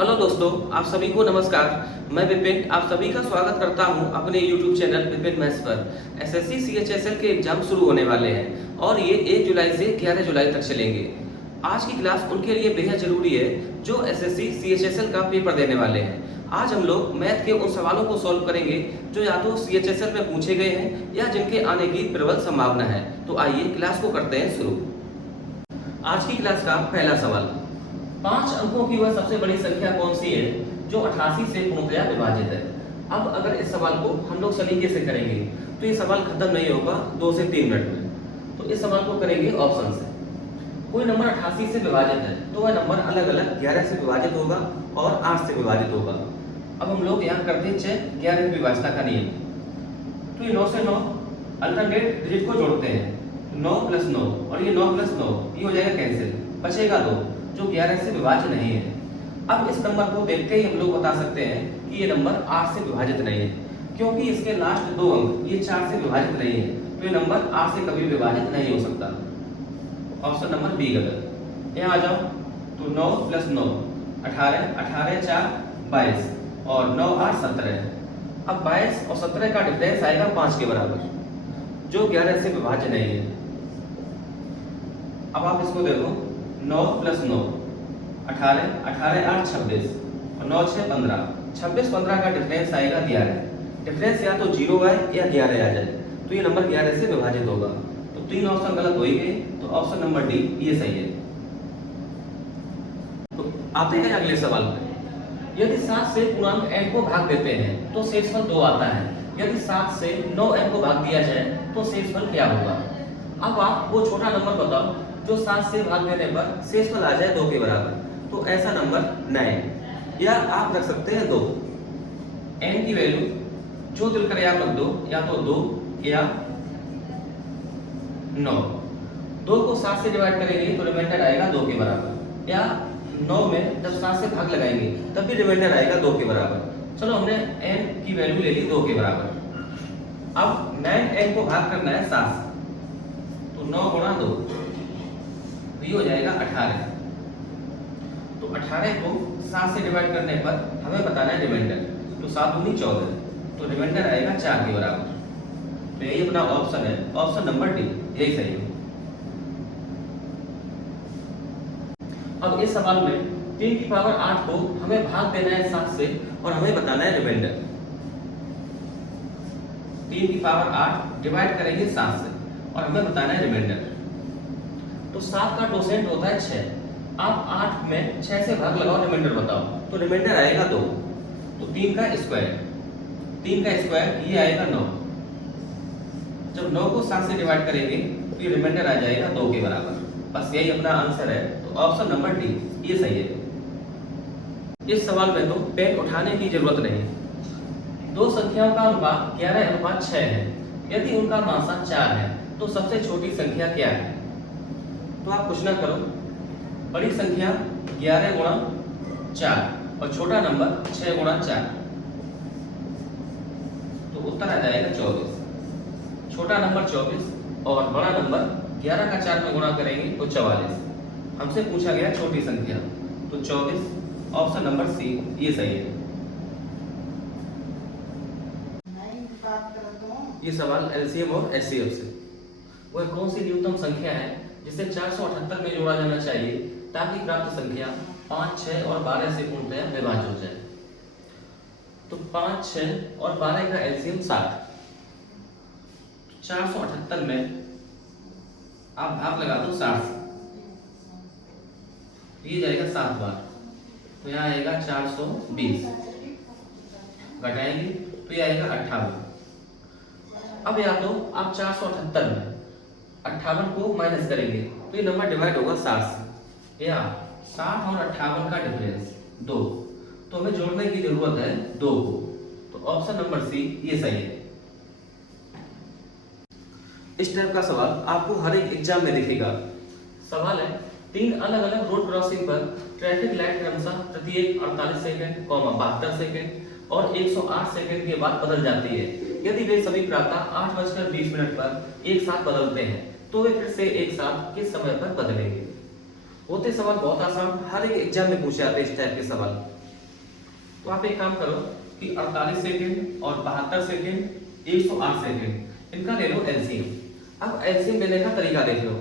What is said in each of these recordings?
Hello दोस्तों, आप सभी को नमस्कार। मैं विपिन आप सभी का स्वागत करता हूं अपने YouTube चैनल विपिन मैथ्स पर। एसएससी CHSL के एग्जाम शुरू होने वाले हैं और ये 1 जुलाई से 11 जुलाई तक चलेंगे। आज की क्लास उनके लिए बेहद जरूरी है जो एसएससी CHSL का पेपर देने वाले हैं। आज हम लोग मैथ के उन सवालों को सॉल्व करेंगे जो या तो CHSL में पूछे गए हैं या जिनके आने की प्रबल संभावना है। तो आइए क्लास को करते हैं शुरू। आज की क्लास का पहला सवाल, 5 अंकों की वह सबसे बड़ी संख्या कौन सी है जो 88 से पूर्णतया विभाजित है। अब अगर इस सवाल को हम लोग सलीके से करेंगे तो ये सवाल खत्म नहीं होगा 2 से 3 मिनट में। तो इस सवाल को करेंगे ऑप्शन से। कोई नंबर 88 से विभाजित है तो वह नंबर अलग अलग 11 से विभाजित होगा और 8 से विभाजित होगा। अब हम लोग यहाँ करते हैं चेक 11 की विभाजता का नियम। तो ये 9 से 9 अल्टरनेट डिजिट को जोड़ते हैं, 9 + 9 और ये 9 + 9 ये हो जाएगा कैंसिल, बचेगा 2 जो 11 से विभाज्य नहीं है। अब इस नंबर को देखते ही हम लोग बता सकते हैं कि ये नंबर 8 से विभाजित नहीं है, क्योंकि इसके लास्ट 2 अंक ये 4 से विभाजित नहीं है, तो ये नंबर 8 से कभी विभाजित नहीं हो सकता। ऑप्शन नंबर बी गलत। यहाँ आ जाओ तो 9 + 9 18, 18 4 22 और 9 8 17। अब 22 और 17 का डिफरेंस आएगा 5 के बराबर, जो 11 से विभाज्य नहीं है। अब आप इसको देखो, 9 + 9 18, 18 8 26 और 9 6 15, 26 15 का डिफरेंस आएगा 11। डिफरेंस या तो 0 आए या 11 आ जाए, तो ये नंबर 11 से विभाजित होगा। तो 3 ऑप्शन गलत हो ही गए, तो ऑप्शन नंबर डी ये सही है। तो आते हैं अगले सवाल पे। यदि 7 से पूर्णांक n को भाग देते हैं तो शेषफल 2 आता है। यदि 7 से 9n को भाग दिया जाए तो शेषफल क्या होगा। अब आप वो छोटा नंबर बताओ जो 7 से भाग देने पर शेषफल आ जाए 2 के बराबर। तो ऐसा नंबर 9, या आप रख सकते हैं 2। n की वैल्यू जो दिल करे आप रख दो, या तो 2 या 9। 2 को 7 से डिवाइड करेंगे तो रिमाइंडर आएगा 2 के बराबर, या 9 में जब 7 से भाग लगाएंगे तब भी रिमाइंडर आएगा 2 के बराबर। चलो हमने n की वैल्यू ले ली 2 के बराबर। अब 9n को भाग करना है 7 से, तो 9 × 2 तो ये हो जाएगा 18। तो 18 को 7 से डिवाइड करने पर हमें बताना है रिमाइंडर, तो 7 दूनी 14, तो रिमाइंडर आएगा 4 के बराबर। तो यही अपना ऑप्शन है, ऑप्शन नंबर डी यही सही है। अब इस सवाल में 3 की पावर 8 को हमें भाग देना है 7 से और हमें बताना है रिमाइंडर। 3 की पावर 8 डिवाइड करेंगे 7 से और हमें बताना है रिमाइंडर। तो 7 का कोशेंट होता है 6। आप 8 में 6 से भाग लगाओ, रिमाइंडर बताओ, तो रिमाइंडर आएगा 2। तो 3 का स्क्वायर, 3 का स्क्वायर ये आएगा 9। जब 9 को 7 से डिवाइड करेंगे तो ये रिमाइंडर आ जाएगा 2 के बराबर। बस यही अपना आंसर है, तो ऑप्शन नंबर डी ये सही है। इस सवाल में तो पेन उठाने की जरूरत नहीं। दो संख्याओं का अनुपात 11:6 है। यदि उनका मासा 4 है तो सबसे छोटी संख्या क्या है। तो आप कुछ ना करो, बड़ी संख्या 11 × 4 और छोटा नंबर 6 × 4, तो उत्तर आ जाएगा 24। छोटा नंबर 24 और बड़ा नंबर 11 का 4 में गुणा करेंगे तो 44। हमसे पूछा गया छोटी संख्या, तो 24, ऑप्शन नंबर सी ये सही है। ये सवाल एलसीएम और एचसीएफ से। वह कौन सी न्यूनतम संख्या है जिसे 478 में जोड़ा जाना चाहिए ताकि प्राप्त संख्या 5, 6 और 12 से पूर्णतया विभाज्य हो जाए। तो 5, 6 और 12 का एलसीएम 7। 478 में आप भाग लगा दो 7 से, ये जाएगा 7 बार, तो यहाँ आएगा 420, घटाएंगे तो ये आएगा 58। अब या तो आप 478 में 58 को माइनस करेंगे तो ये नंबर डिवाइड होगा 60 से, या 60 और 58 का डिफरेंस 2, तो हमें जोड़ने की जरूरत है 2 को, तो ऑप्शन नंबर सी ये सही है। इस टाइप का सवाल आपको हर एक एग्जाम में दिखेगा। सवाल है, 3 अलग अलग रोड क्रॉसिंग पर ट्रैफिक लाइट क्रमशः प्रत्येक 48 सेकंड, 72 सेकंड और 108 सेकंड के बाद बदल जाती है। यदि वे सभी प्रातः 8:20 पर एक साथ बदलते हैं तो वे फिर से एक साथ किस समय पर बदलेंगे। होते सवाल बहुत आसान, हर एक एग्जाम में पूछे जाते हैं इस टाइप के सवाल। तो आप एक काम करो कि 48 सेकेंड और 72 सेकेंड 108 सेकेंड इनका ले लो एलसीएम। अब एलसीएम लेने का तरीका देख लो।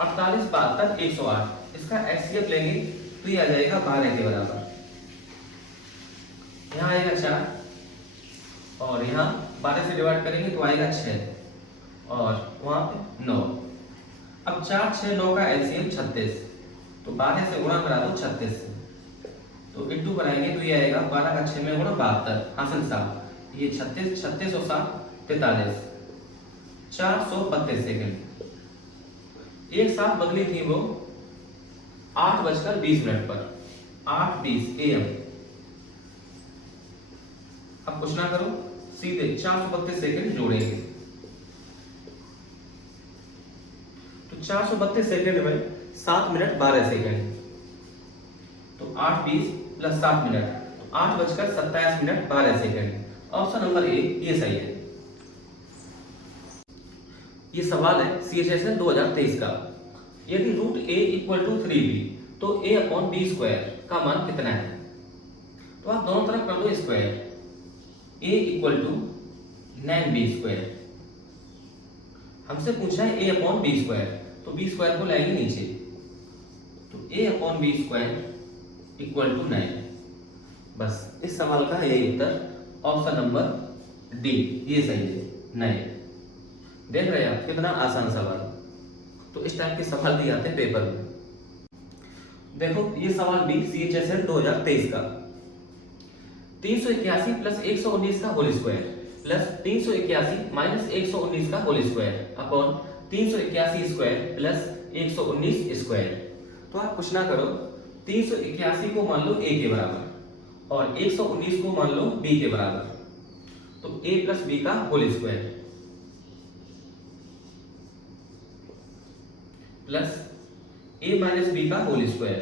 48 72 108 इसका एचसीएफ लेंगे तो ये आ जाएगा 12 के बराबर। यहाँ आएगा 4 और यहाँ 12 से डिवाइड करेंगे तो आएगा 6 और वहां पे 9। अब 4 6 9 का एलसीएम 36, तो 12 से गुणा करा दो 36 से, तो इंटू कराएंगे तो ये आएगा 12 का 6 में गुणा 72 आसन साहब, ये 36 36 और 7 43 432 सेकेंड। एक साथ बदली थी वो 8:20 पर 8:20 AM। अब कुछ ना करो, सीधे 432 सेकेंड जोड़ेंगे तो 432 सेकेंड में 7 मिनट 12 सेकेंड, तो 8:20 प्लस 7 मिनट तो 8:27 12 सेकेंड। ऑप्शन नंबर ए ये सही है। ये सवाल है CHSL 2023 का। यदि root a equal to 3b तो a/b² का मान कितना है? तो आप दोनों तरफ कर दो square. a equal to 9b²। हमसे पूछा है a/b², तो b² को लाएंगे नीचे, तो a/b² इक्वल टू 9। बस इस सवाल का यही उत्तर, ऑप्शन नंबर डी ये सही है 9। देख रहे हैं आप कितना आसान सवाल। तो इस टाइप के सवाल भी आते हैं पेपर में। देखो ये सवाल भी CHSL 2023 का। 381 प्लस 119 का होल स्क्वायर प्लस 381 माइनस 119 का whole square upon 381 square plus 119 square. तो आप कुछ ना करो, 381 को मान लो a के बराबर और 119 को मान लो b के बराबर, तो a प्लस b का whole square plus a minus b का whole square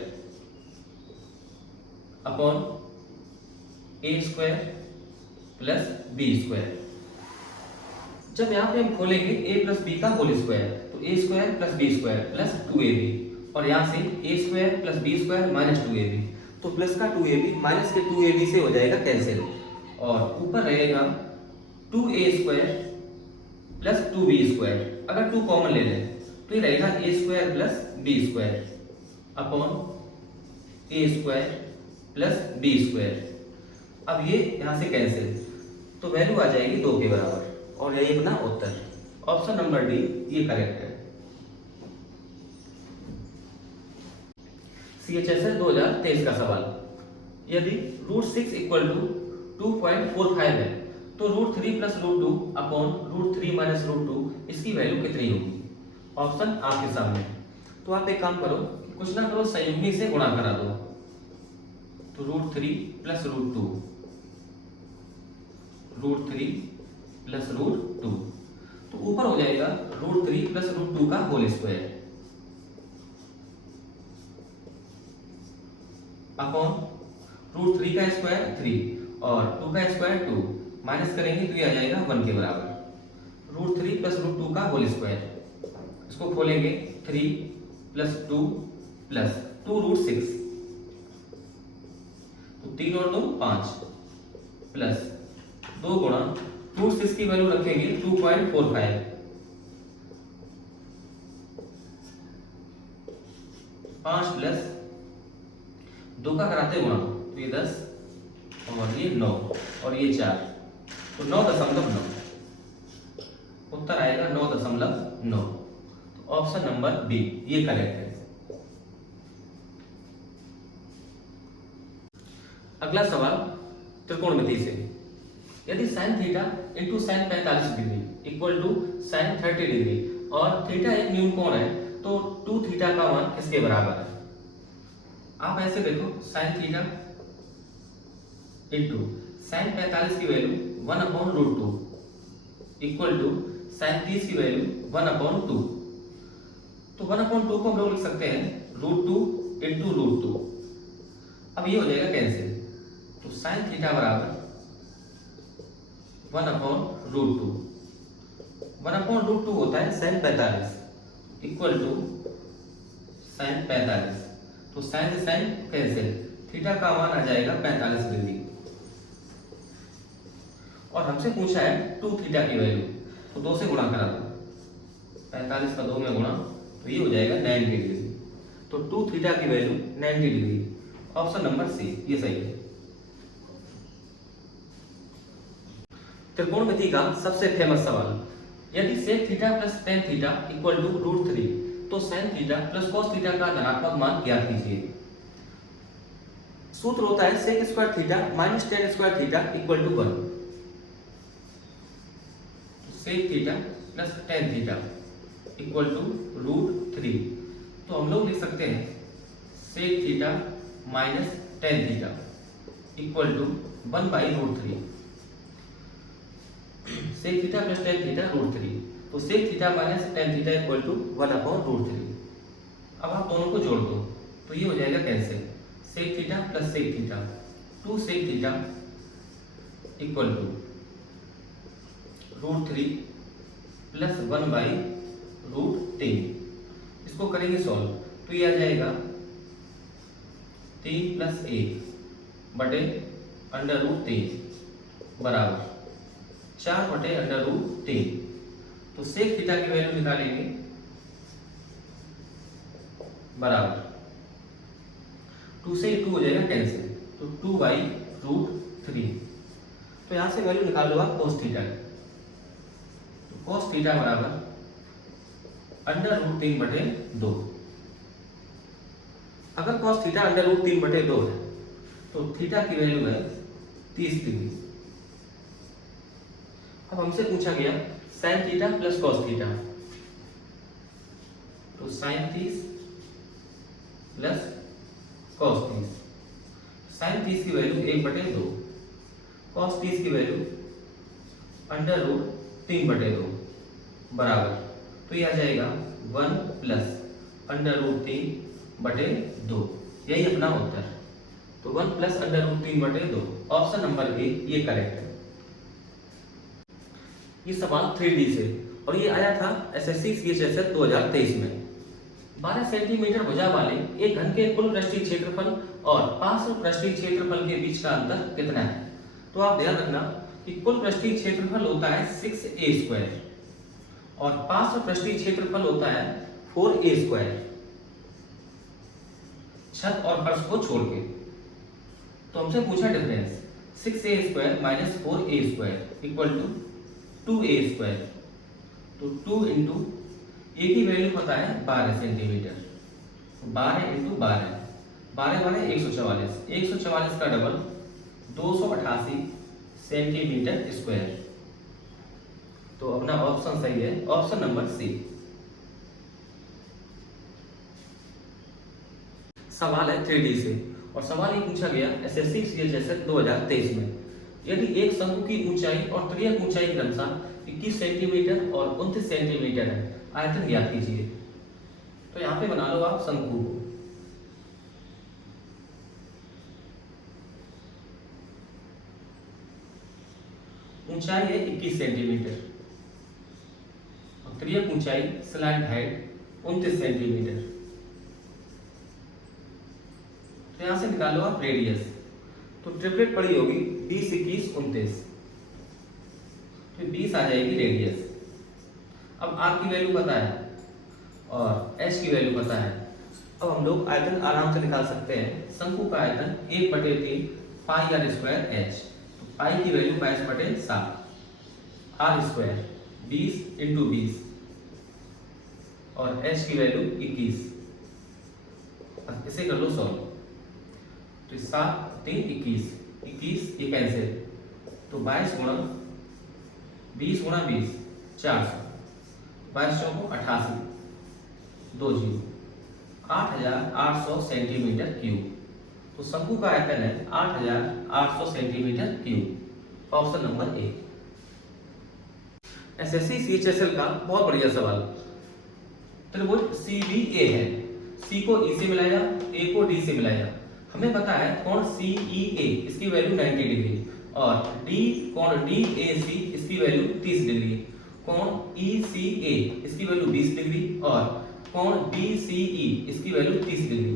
upon a square plus b square. जब यहाँ पे हम खोलेंगे a प्लस b का होल स्क्वायर तो a square plus b square plus 2ab और यहाँ से a square plus b square minus 2ab, तो प्लस का 2ab माइनस के 2ab से हो जाएगा कैंसिल और ऊपर रहेगा 2a square plus 2b square. अगर 2 कॉमन ले लें तो ये रहेगा a square plus b square upon a square plus b square. अब ये यहां से कैंसिल, तो वैल्यू आ जाएगी 2 के बराबर और यही अपना उत्तर, ऑप्शन नंबर डी ये करेक्ट है। CHSL 2023 का सवाल। यदि √6 इक्वल टू 2.45 है तो √3 प्लस √2 अपॉन √3 माइनस √2 इसकी वैल्यू कितनी होगी? ऑप्शन आपके सामने। तो आप एक काम करो, कुछ ना करो, संयुग्मी से गुणा करा दो, तो √3 प्लस √2 √3 प्लस √2, तो ऊपर हो जाएगा √3 प्लस √2 का होल स्क्वायर अपॉन √3 का स्क्वायर 3 और 2 का स्क्वायर 2, माइनस करेंगे तो ये आ जाएगा 1 के बराबर। √3 प्लस √2 का होल स्क्वायर, इसको खोलेंगे 3 प्लस 2 प्लस 2√6, तो 3 और 2 5 प्लस 2 गुणा √6 की वैल्यू रखेंगे 2.45 5 प्लस 2 का कराते गुणा तो ये 10 और ये 9 और ये 4, तो 9.9 उत्तर आएगा 9.9। ऑप्शन नंबर बी ये करेक्ट है। अगला सवाल त्रिकोणमिति से। यदि sin theta into sin 45 degree equal to sin 30 degree और थीटा एक न्यून कोण है तो 2 थीटा का मान किसके बराबर है? आप ऐसे देखो, sin थीटा इंटू sin 45 की वैल्यू 1/√2 इक्वल टू sin 30 की वैल्यू 1/2, तो 1/2 को हम लोग लिख सकते हैं √2 इंटू √2। अब ये हो जाएगा कैंसिल, तो sin थीटा बराबर 1/√2, 1/√2 होता है sin 45 इक्वल टू sin 45, तो sin से sin कैंसिल, थीटा का मान आ जाएगा 45 डिग्री। और हमसे पूछा है 2 थीटा की वैल्यू, तो 2 से गुणा करा दो, 45 का 2 में गुणा, तो ये हो जाएगा 90 डिग्री। तो 2 थीटा की value 90 degree. Option number C ये सही है। त्रिकोणमिति का सबसे फेमस सवाल, यदि sec theta plus tan theta equal to √3 तो sine theta plus cos theta का धनात्मक मान ज्ञात कीजिए। सूत्र होता है sec square theta minus tan square theta equal to 1। Sec theta plus tan theta equal to √3, तो हम लोग लिख सकते हैं sec theta minus tan theta equal to 1/√3। Sec theta plus tan theta √3, तो sec theta minus tan theta equal to 1/√3। अब आप दोनों को जोड़ दो तो ये हो जाएगा cancel, sec theta plus sec theta, 2 sec theta equal to √3 plus 1/√3। इसको करेंगे सॉल्व तो ये आ जाएगा 3 + 1 बटे √3 बराबर 4 बटे √3। तो सेक थीटा की वैल्यू निकालेंगे बराबर 2 से 2 हो जाएगा कैंसिल, तो 2/√3। तो यहां से वैल्यू निकाल लो आप cos थीटा, तो cos थीटा बराबर √3 बटे 2। अगर cos थीटा √3 बटे 2 है तो थीटा की वैल्यू है 30 डिग्री। अब हमसे पूछा गया sin theta plus cos theta, तो sin 30 प्लस cos 30। sin 30 की वैल्यू 1/2, cos 30 की वैल्यू √3 बटे 2 बराबर, तो ये आ जाएगा 1 प्लस √3 बटे 2। यही अपना उत्तर, तो 1 प्लस √3 बटे 2। ऑप्शन नंबर ए ये करेक्ट है। ये सवाल 3D से और ये आया था एसएससी सीएचएसएल 2023 में। 12 सेंटीमीटर भुजा वाले एक घन के कुल पृष्ठीय क्षेत्रफल और पार्श्व पृष्ठीय क्षेत्रफल के बीच का अंतर कितना है। तो आप ध्यान रखना कि कुल पृष्ठीय क्षेत्रफल होता है 6a² और पार्श्व पृष्ठीय क्षेत्रफल होता है 4a², छत और फर्श को छोड़ के। तो हमसे पूछा difference 6a² minus 4a² equal to 2a², तो 2 इंटू ए की वैल्यू पता है 12 सेंटीमीटर, 12 इंटू 12, 12 12 144, 144 का डबल 288 सेंटीमीटर स्क्वायर। तो अपना ऑप्शन सही है, ऑप्शन नंबर सी। सवाल है 3D से और सवाल ये पूछा गया एसएससी सीएचएसएल 2023 में। यदि एक शंकु की ऊंचाई और त्रियक ऊंचाई क्रमशः 21 सेंटीमीटर और 29 सेंटीमीटर है, आयतन ज्ञात कीजिए। तो यहाँ पे बना लो आप शंकु को। ऊंचाई है 21 सेंटीमीटर और त्रियक ऊंचाई स्लैंट हाइट 29 सेंटीमीटर। तो यहां से निकालो आप रेडियस, तो ट्रिपलेट पड़ी होगी 20 21 29, तो 20 आ जाएगी रेडियस। अब आर की वैल्यू पता है और एच की वैल्यू पता है। अब हम लोग आयतन आराम से निकाल सकते हैं। शंकु का आयतन 1/3 पाई आर स्क्वायर एच, तो पाई की वैल्यू 22/7, आर स्क्वायर 20 इंटू 20 और एच की वैल्यू 21। इसे कर लो सॉल्व, तो 7 3 21, 21 ये कैंसिल, तो 22 गुणा 20 गुणा 20 400, 22 चौको 88, 2 जीरो 8800 सेंटीमीटर क्यूब। तो शंकु का आयतन है 8800 centimetre cube. Option number A. SSC CHSL का बहुत बढ़िया सवाल। त्रिभुज CBA है, C को E से मिलाया, A को D से मिलाया। हमें पता है कोण CEA इसकी वैल्यू 90 डिग्री और कोण DAC इसकी वैल्यू 30 डिग्री, कोण ECA इसकी वैल्यू 20 डिग्री और कोण BCE इसकी वैल्यू 30 डिग्री।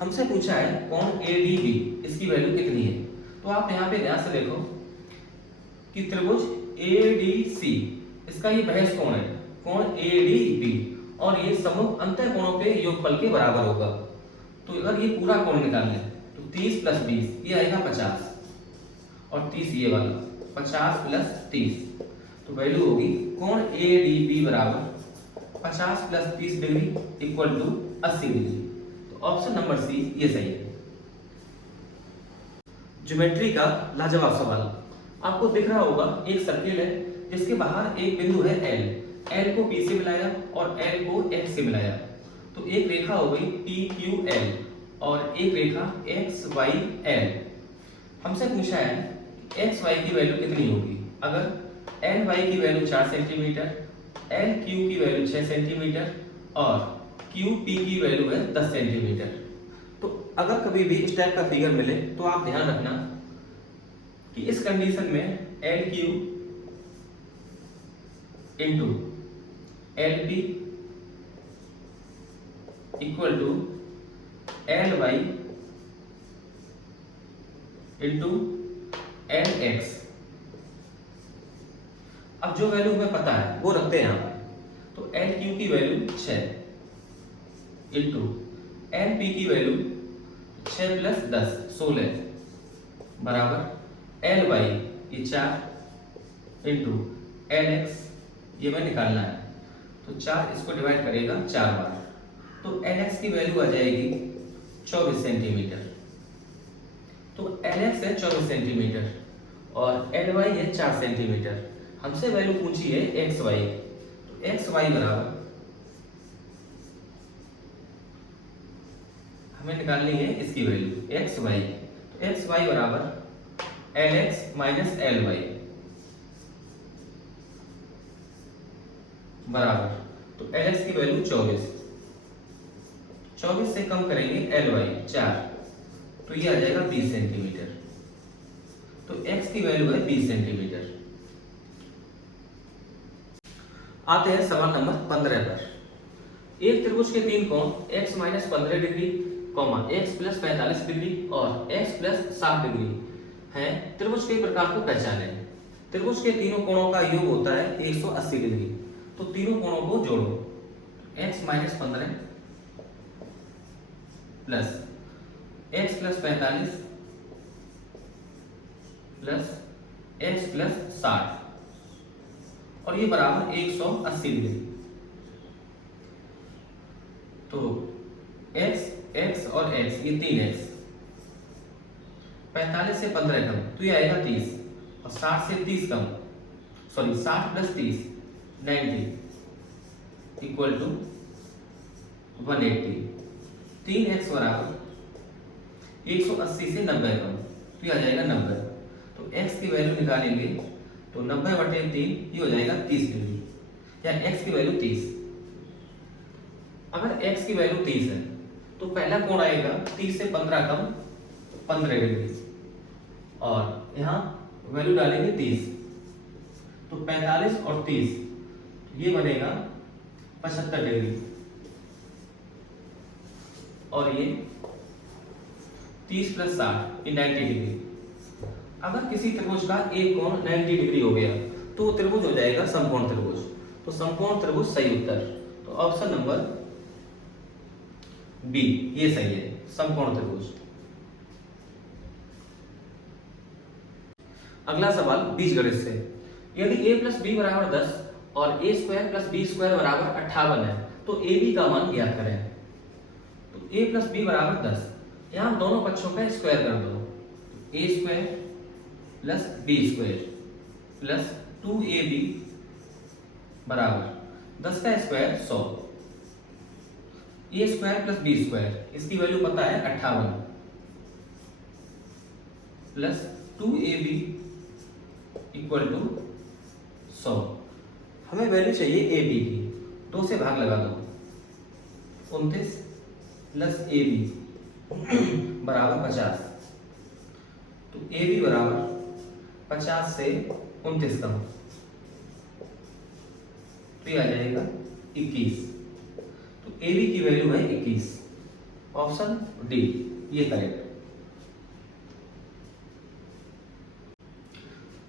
हमसे पूछा है कोण ADB, इसकी वैल्यू कितनी है। तो आप यहाँ पे ध्यान से देखो कि त्रिभुज ADC, इसका ये बहस कोण है, कोण ADB, और ये समूह अंतःकोणों पे योगफल के बराबर होगा। तो अगर ये पूरा कोण निकालना है तो 30 + 20 ये आएगा 50, और 30 ये वाला 50 + 30, तो वैल्यू होगी कोण ADB बराबर 50 + 30 डिग्री = 80 डिग्री। तो ऑप्शन नंबर सी ये सही है। ज्योमेट्री का लाजवाब सवाल। आपको दिख रहा होगा एक सर्किल है जिसके बाहर एक बिंदु है L को P से मिलाया और L को X से मिलाया। तो एक रेखा हो गई PQL और एक रेखा XYL। हमसे पूछा है XY की वैल्यू कितनी होगी। अगर LY की वैल्यू 4 सेंटीमीटर, LQ की वैल्यू 6 सेंटीमीटर और QP की वैल्यू है 10 सेंटीमीटर। तो अगर कभी भी इस टाइप का फिगर मिले तो आप ध्यान रखना कि इस कंडीशन में LQ into LP equal to LY into LX। अब जो वैल्यू हमें पता है वो रखते हैं यहाँ पे। तो LQ की वैल्यू 6 इंटू LP की वैल्यू 6 + 10 16 बराबर LY ये 4 इंटू LX ये मैं निकालना है। तो 4 इसको डिवाइड करेगा 4 बार, तो LX की वैल्यू आ जाएगी 24 सेंटीमीटर। तो LX है 24 सेंटीमीटर और LY है 4 सेंटीमीटर। हमसे वैल्यू पूछी है XY, तो XY बराबर हमें निकालनी है इसकी वैल्यू XY। तो XY बराबर LX - LY बराबर, तो LX की वैल्यू 24 से कम करेंगे LY 4, तो ये आ जाएगा 20 सेंटीमीटर। तो X की वैल्यू है 20 सेंटीमीटर। आते हैं सवाल नंबर 15 पर। एक त्रिभुज के 3 कोण x - 15 डिग्री, x + 45 डिग्री और x + 60 डिग्री हैं। त्रिभुज के प्रकार को पहचानें। त्रिभुज के तीनों कोणों का योग होता है 180 डिग्री। तो तीनों कोणों को जोड़ो, x - 15 plus x + 45 plus x + 60 और ये बराबर 180 डिग्री। तो x और x ये 3x, 45 से 15 कम तो ये आएगा 30 और 60 से 30 कम, सॉरी 60 + 30 90 इक्वल टू 180। 3x बराबर 180 से 90 कम तो ये आ जाएगा 90। तो x की वैल्यू निकालेंगे तो 90/3 ये हो जाएगा 30 डिग्री, या x की वैल्यू 30। अगर x की वैल्यू 30 है तो पहला कोण आएगा 30 से 15 कम 15 डिग्री, और यहाँ वैल्यू डालेंगे 30, तो 45 और 30 ये बनेगा 75 डिग्री, और ये 30 + 60 ये 90 डिग्री। अगर किसी त्रिभुज का एक कोण 90 डिग्री हो गया तो वो त्रिभुज हो जाएगा समकोण त्रिभुज। तो समकोण त्रिभुज सही उत्तर। तो ऑप्शन नंबर बी ये सही है, समकोण त्रिभुज। अगला सवाल बीजगणित से। यदि a + b = 10 और a² + b² = 58 है तो ab का मान ज्ञात करें। तो a + b = 10, यहाँ दोनों पक्षों का स्क्वायर कर दो। a² + b² + 2ab बराबर 10 का स्क्वायर 100। a² + b² इसकी वैल्यू पता है 58 प्लस 2ab इक्वल टू 100। हमें वैल्यू चाहिए ab की, 2 से भाग लगा दो, 29 प्लस ab बराबर 50। तो ab बराबर 50 से 29 कम तो ये आ जाएगा 21। तो ab की वैल्यू है 21। ऑप्शन डी, ये करेक्ट।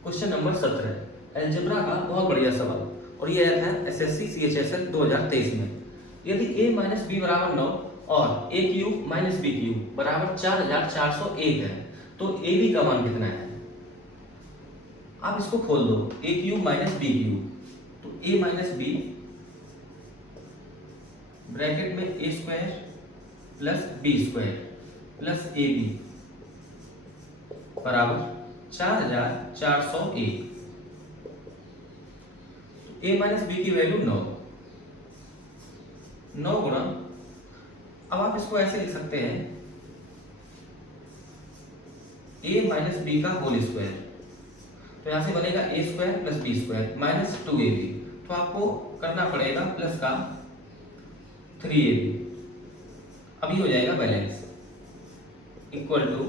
क्वेश्चन नंबर 17 अलजेब्रा का बहुत बढ़िया सवाल, और ये आया था एसएससी सीएचएसएल 2023 में। यदि a माइनस बी बराबर 9 और a cube minus B cube बराबर 4401 है तो ए बी का मान कितना है? आप इसको खोल दो, a cube minus B cube, तो a माइनस बी ब्रैकेट में a square plus B square plus A B बराबर 4401। a माइनस बी की वैल्यू 9 गुणा, अब आप इसको ऐसे लिख सकते हैं a माइनस बी का होल स्क्वायर, तो यहां से बनेगा a square plus B square minus 2ab, तो आपको करना पड़ेगा प्लस का 3ab, अभी हो जाएगा बैलेंस इक्वल टू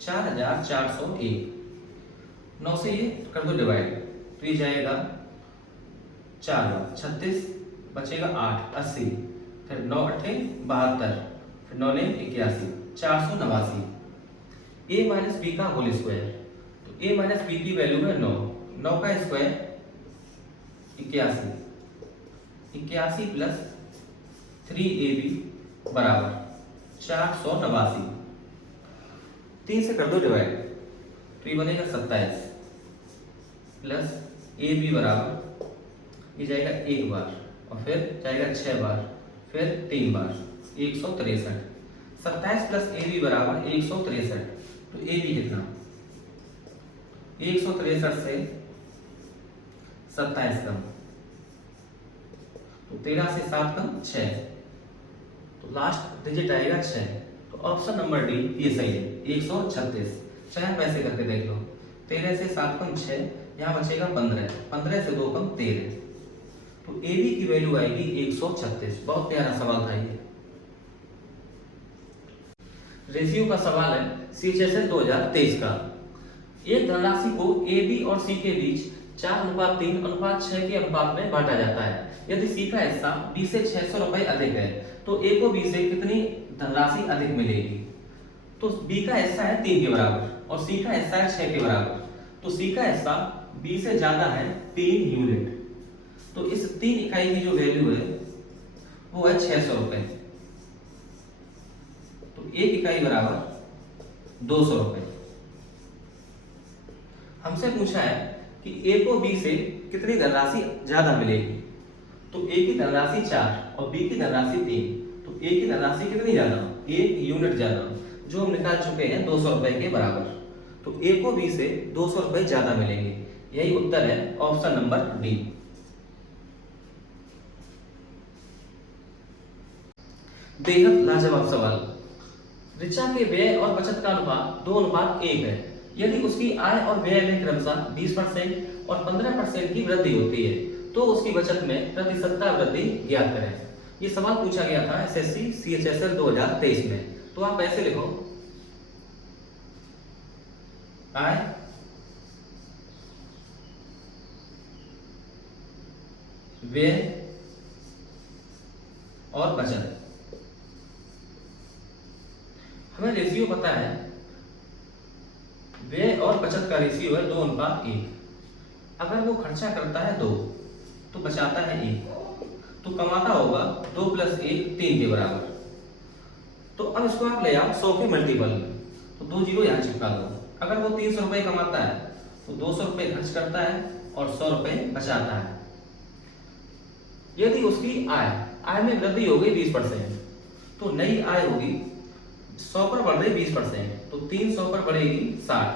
4401। 9 से ये कर दो डिवाइड, तो ये जाएगा 4 36, बचेगा 8 80, फिर 9 8 72, फिर 9 9 81, 489। a माइनस बी का होल स्क्वायर, तो a माइनस बी की वैल्यू है 9, 9 का स्क्वायर 81, 81 प्लस 3ab बराबर 489। 3 से कर दो डिवाइड, तो ये बनेगा 27 प्लस ए बी बराबर, ये जाएगा 1 बार और फिर जाएगा 6 बार, फिर 3 बार 163। 27 प्लस ए बी बराबर 163, तो ए बी कितना? 163 से 27 कम, तो 13 से 7 कम 6, तो लास्ट डिजिट आएगा 6, तो ऑप्शन नंबर डी ये सही है 136। चाहे पैसे करके देख लो, 13 से 7 कम 6, यहाँ बचेगा 15, 15 से 2 कम 13, तो ए बी की वैल्यू आएगी 136। बहुत प्यारा सवाल था ये। रेशियो का सवाल है सीएचएसएल 2023 का। एक धनराशि को ए बी और सी के बीच 4:3:6 के अनुपात में बांटा जाता है। यदि सी का हिस्सा बी से 600 रुपए अधिक है तो ए को बी से कितनी धनराशि अधिक मिलेगी? तो बी का हिस्सा है 3 के बराबर और सी का हिस्सा है 6 के बराबर, तो सी का हिस्सा बी से ज्यादा है 3 यूनिट, तो इस 3 इकाई की जो वैल्यू है वो है 600 रुपए, तो 1 इकाई बराबर 200 रुपए। हमसे पूछा है कि ए को बी से कितनी धनराशि ज्यादा मिलेगी, तो ए की धनराशि 4 और बी की धनराशि 3, तो ए की धनराशि कितनी ज्यादा? 1 यूनिट ज्यादा, जो हम निकाल चुके हैं 200 रुपए के बराबर, तो ए को बी से 200 रुपए ज्यादा मिलेंगे। यही उत्तर है ऑप्शन नंबर डी। बेहद लाजवाब सवाल। ऋचा के व्यय और बचत का अनुपात 2:1 है। यदि उसकी आय और व्यय में क्रमशः 20% और 15% की वृद्धि होती है तो उसकी बचत में प्रतिशतता वृद्धि ज्ञात करें। ये सवाल पूछा गया था एसएससी सीएचएसएल 2023 में, तो आप ऐसे लिखो आय व्यय और बचत। हमें रेशियो पता है, व्यय और बचत का रेशियो है 2:1। अगर वो खर्चा करता है 2 तो बचाता है 1, तो कमाता होगा 2 + 1 3 के बराबर। तो अब इसको आप ले आओ 100 के मल्टीपल में, तो 2 जीरो यहाँ चिपका दो। अगर वो 300 रुपए कमाता है तो 200 रुपए खर्च करता है और 100 रुपए बचाता है। यदि उसकी आय में वृद्धि हो गई 20%, तो नई आय होगी 100 पर बढ़ रही 20%, तो 300 पर बढ़ेगी 60,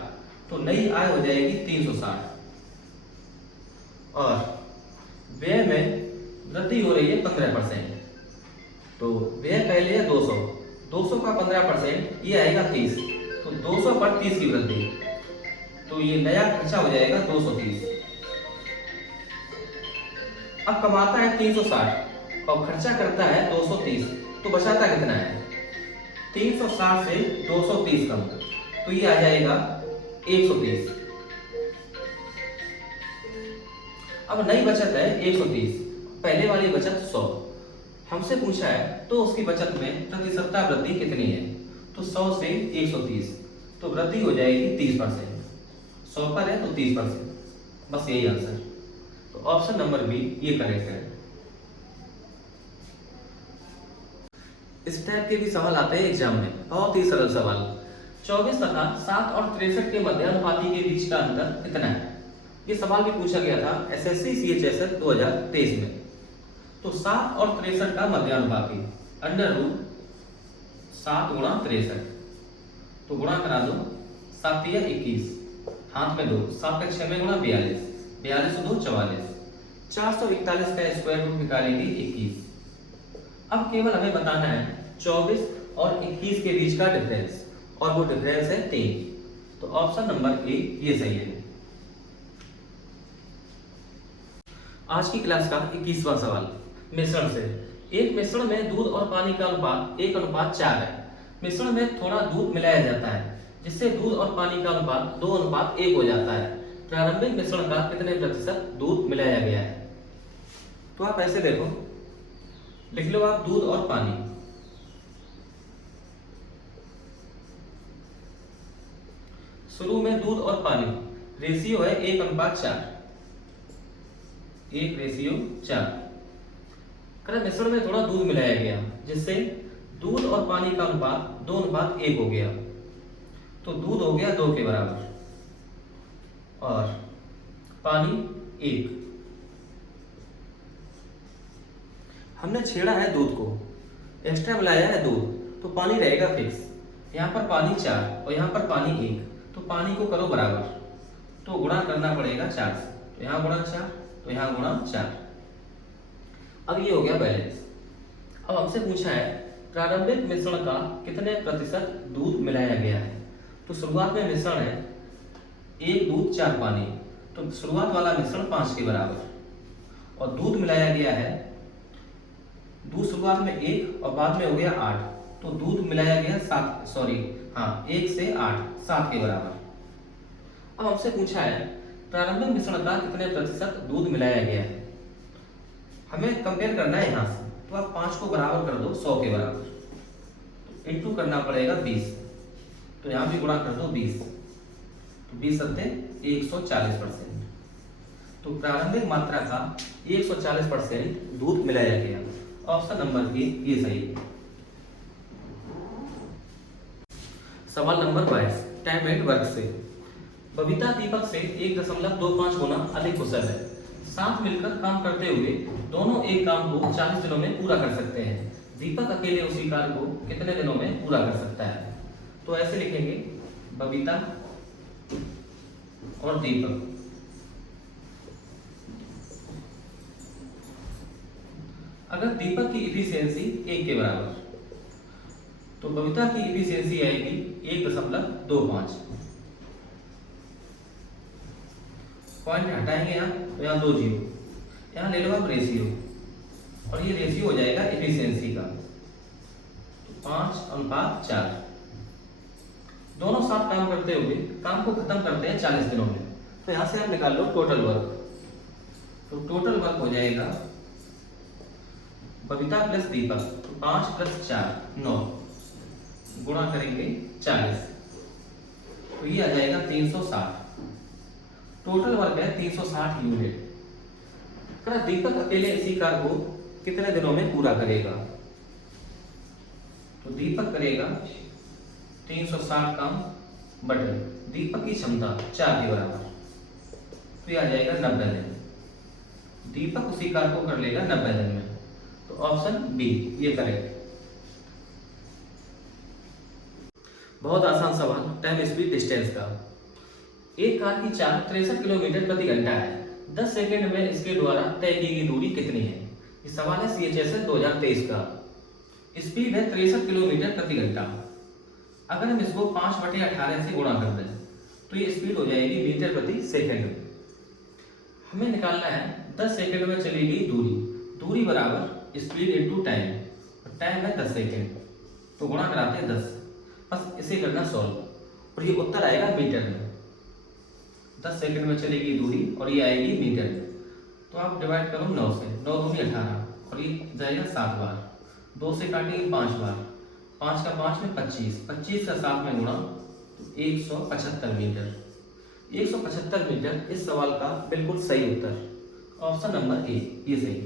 तो नई आय हो जाएगी 360। और व्यय में वृद्धि हो रही है 15%, तो व्यय पहले है 200, 200 का 15% ये आएगा 30, तो 200 पर 30 की वृद्धि, तो ये नया खर्चा हो जाएगा 230। अब कमाता है 360 और खर्चा करता है 230, तो बचाता कितना है? 360 से 230 कम, तो ये आ जाएगा 130। अब नई बचत है 130, पहले वाली बचत 100। हमसे पूछा है तो उसकी बचत में प्रतिशतता वृद्धि कितनी है? तो 100 से 130, तो वृद्धि हो जाएगी 30%। 100 पर है तो 30%, बस यही आंसर। तो ऑप्शन नंबर बी ये करेक्ट है। इस टाइप के भी सवाल आते हैं एग्जाम में, बहुत ही सरल सवाल। 24 तथा 7 और 63 के मध्यानुपाती के बीच का अंतर कितना है? ये सवाल भी पूछा गया था एसएससी सीएचएसएल 2023 में। तो 7 और 63 का मध्यानुपाती अंडर रूट 7 गुणा 63, तो गुणा करा दो, 7 या 21, हाथ में 2, 7 का 6 में गुणा 42, 42 2 44, 441 का स्क्वायर रूट निकालेंगे 21। अब केवल हमें बताना है 24 और 21 के बीच का डिफरेंस, और वो डिफरेंस है 3। तो ऑप्शन नंबर ए ये सही है। आज की क्लास का 21वां सवाल मिश्रण से। एक मिश्रण में दूध और पानी का अनुपात 1:4 है। मिश्रण में थोड़ा दूध मिलाया जाता है जिससे दूध और पानी का अनुपात 2:1 हो जाता है। प्रारंभिक मिश्रण का कितने प्रतिशत दूध मिलाया गया है? तो आप ऐसे देखो, लिख लो आप दूध और पानी। शुरू में दूध और पानी रेशियो है 1:4, 1:4। मिश्रण में थोड़ा दूध मिलाया गया जिससे दूध और पानी का अनुपात 2:1 हो गया, तो दूध हो गया 2 के बराबर और पानी 1। हमने छेड़ा है दूध को, एक्स्ट्रा मिलाया है दूध, तो पानी रहेगा फिक्स। यहाँ पर पानी 4 और यहाँ पर पानी 1, तो पानी को करो बराबर, तो गुणा करना पड़ेगा 4 से, तो यहाँ गुणा 4, तो यहाँ गुणा 4। अब ये हो गया बैलेंस। अब हमसे पूछा है प्रारंभिक मिश्रण का कितने प्रतिशत दूध मिलाया गया है। तो शुरुआत में मिश्रण है 1 दूध 4 पानी, तो शुरुआत वाला मिश्रण 5 के बराबर, और दूध मिलाया गया है, दूध शुरुआत में 1 और बाद में हो गया 8, तो दूध मिलाया गया 1 से 8, 7 के बराबर। अब हमसे पूछा है प्रारंभिक मिश्रण का कितने प्रतिशत दूध मिलाया गया है। हमें कंपेयर करना है यहाँ से, तो आप 5 को बराबर कर दो 100 के बराबर, तो इंटू करना पड़ेगा 20, तो यहाँ भी गुणा कर दो 20, तो 20 सत्ते 140%। तो प्रारंभिक मात्रा का 140% दूध मिलाया गया। ऑप्शन नंबर ए ये सही है। सवाल नंबर 22 टाइम एंड वर्क से। बबीता दीपक से 1.25 गुना अधिक कुशल है। साथ मिलकर काम करते हुए दोनों एक काम को 40 दिनों में पूरा कर सकते हैं। दीपक अकेले उसी कार्य को कितने दिनों में पूरा कर सकता है? तो ऐसे लिखेंगे बबीता और दीपक। अगर दीपक की इफिशियंसी 1 के बराबर, तो बबीता की इफिशियंसी आएगी 1.25। पॉइंट हटाएंगे यहाँ, तो यहाँ 2 जीरो, यहाँ ले लो आप रेशियो, और ये रेशियो हो जाएगा इफिशियंसी का, तो 5:4। दोनों साथ काम करते हुए काम को खत्म करते हैं 40 दिनों में। तो यहाँ से आप निकाल लो टोटल वर्क, तो टोटल वर्क हो जाएगा बबीता प्लस दीपक, तो 5 + 4 9, गुणा करेंगे 40, तो ये आ जाएगा 360। टोटल वर्क है 360 यूनिट। दीपक अकेले इसी कार्य को कितने दिनों में पूरा करेगा? तो दीपक करेगा 360 काम बटे दीपक की क्षमता 4 के बराबर, तो ये आ जाएगा 90 दिन। दीपक उसी कार्य को कर लेगा 90 दिन में, तो ऑप्शन बी ये करेक्ट। बहुत आसान सवाल टाइम स्पीड डिस्टेंस का। एक कार की चाल 63 किलोमीटर प्रति घंटा है। 10 सेकंड में इसके द्वारा तय की गई दूरी कितनी है? ये सवाल है सीएचएसएल 2023 का। स्पीड है 63 किलोमीटर प्रति घंटा। अगर हम इसको 5/18 से गुणा कर दें तो ये स्पीड हो जाएगी मीटर प्रति सेकंड। हमें निकालना है 10 सेकंड में चली गई दूरी, दूरी बराबर स्पीड इंटू टाइम, टाइम है 10 सेकंड, तो गुणा कराते हैं 10, बस इसे करना सॉल्व, और ये उत्तर आएगा मीटर में। 10 सेकंड में चलेगी दूरी और ये आएगी मीटर में, तो आप डिवाइड करो 9 से, 9 दूनी 18, और ये जाएगा 7 बार, 2 से काटेंगे 5 बार, 5 का 5 में 25, 25 का 7 में गुणा तो 175 मीटर। 175 मीटर इस सवाल का बिल्कुल सही उत्तर ऑप्शन नंबर ए ये सही।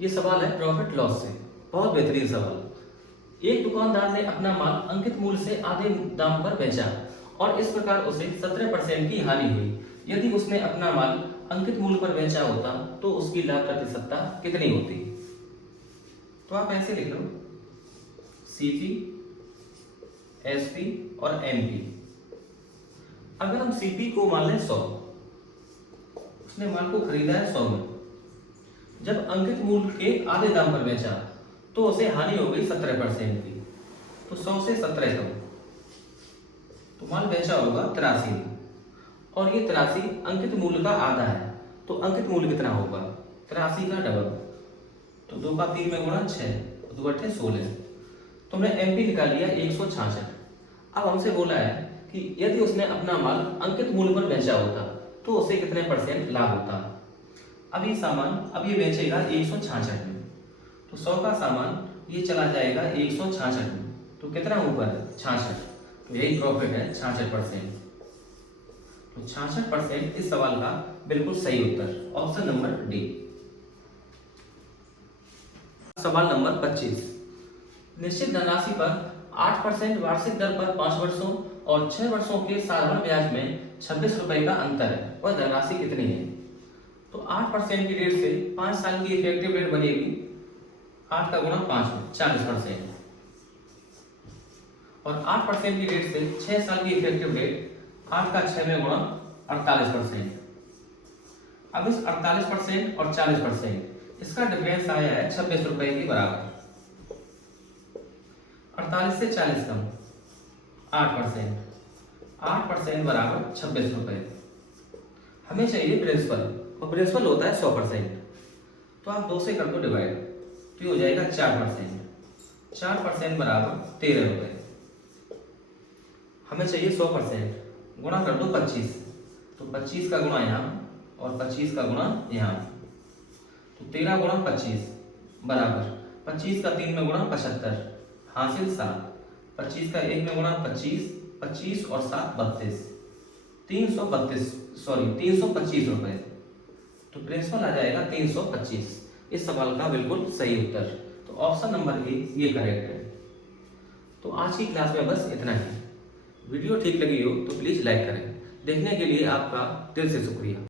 ये सवाल है प्रॉफिट लॉस से, बहुत बेहतरीन सवाल। एक दुकानदार ने अपना माल अंकित मूल्य से आधे दाम पर बेचा और इस प्रकार उसे 17% की हानि हुई। यदि उसने अपना माल अंकित मूल्य पर बेचा होता तो उसकी लाभ प्रतिशतता कितनी होती? तो आप ऐसे लिख लो, सीपी, एसपी और एमपी। अगर हम सीपी को मान लें 100, उसने माल को खरीदा है 100 में, जब अंकित मूल्य के आधे दाम पर बेचा तो उसे हानि हो गई 17% की। तो 100 से 17 कम, तो माल बेचा होगा 83 में, और ये 83 अंकित मूल्य का आधा है, तो अंकित मूल्य कितना होगा? 83 का डबल, तो 2 का 3 में गुणा 6, 2 अट्ठे 16। तो हमने एमपी निकाल लिया 166। अब हमसे बोला है कि यदि उसने अपना माल अंकित मूल्य पर बेचा होता तो उसे कितने % लाभ होता? अब ये बेचेगा 166 में, तो 100 का सामान ये चला जाएगा 166 में, तो कितना ऊपर? 66, तो यही प्रॉफिट है 66%। तो 66% इस सवाल का बिल्कुल सही उत्तर ऑप्शन नंबर डी। सवाल नंबर 25, निश्चित धनराशि पर 8% वार्षिक दर पर 5 वर्षों और 6 वर्षों के साधारण ब्याज में 26 रुपए का अंतर है, वह धनराशि कितनी है? तो 8% की रेट से 5 साल की इफेक्टिव रेट बनेगी 8 का गुणा 5 में 40%, और 8% की रेट से 6 साल की इफेक्टिव रेट 8 का 6 में गुणा 48%। अब इस 48% और 40% इसका डिफरेंस आया है 26 रुपए के बराबर। 48 से 40 कम 8%, 8% बराबर 26 रुपए। हमें चाहिए प्रिंसिपल, और प्रिंसिपल होता है 100%, तो आप 2 से कर दो डिवाइड, तो हो जाएगा 4%, 4% बराबर 13 रुपए। हमें चाहिए 100%, गुणा कर दो 25, तो 25 का गुणा यहाँ और 25 का गुणा यहाँ, तो 13 गुणा 25 बराबर 25 का 3 में गुणा 75, हासिल 7, 25 का 1 में गुणा 25, 25 और 7 32, 325 रुपए। तो प्रिंसिपल आ जाएगा 325, इस सवाल का बिल्कुल सही उत्तर, तो ऑप्शन नंबर ए ये करेक्ट है। तो आज की क्लास में बस इतना ही। वीडियो ठीक लगी हो तो प्लीज़ लाइक करें। देखने के लिए आपका दिल से शुक्रिया।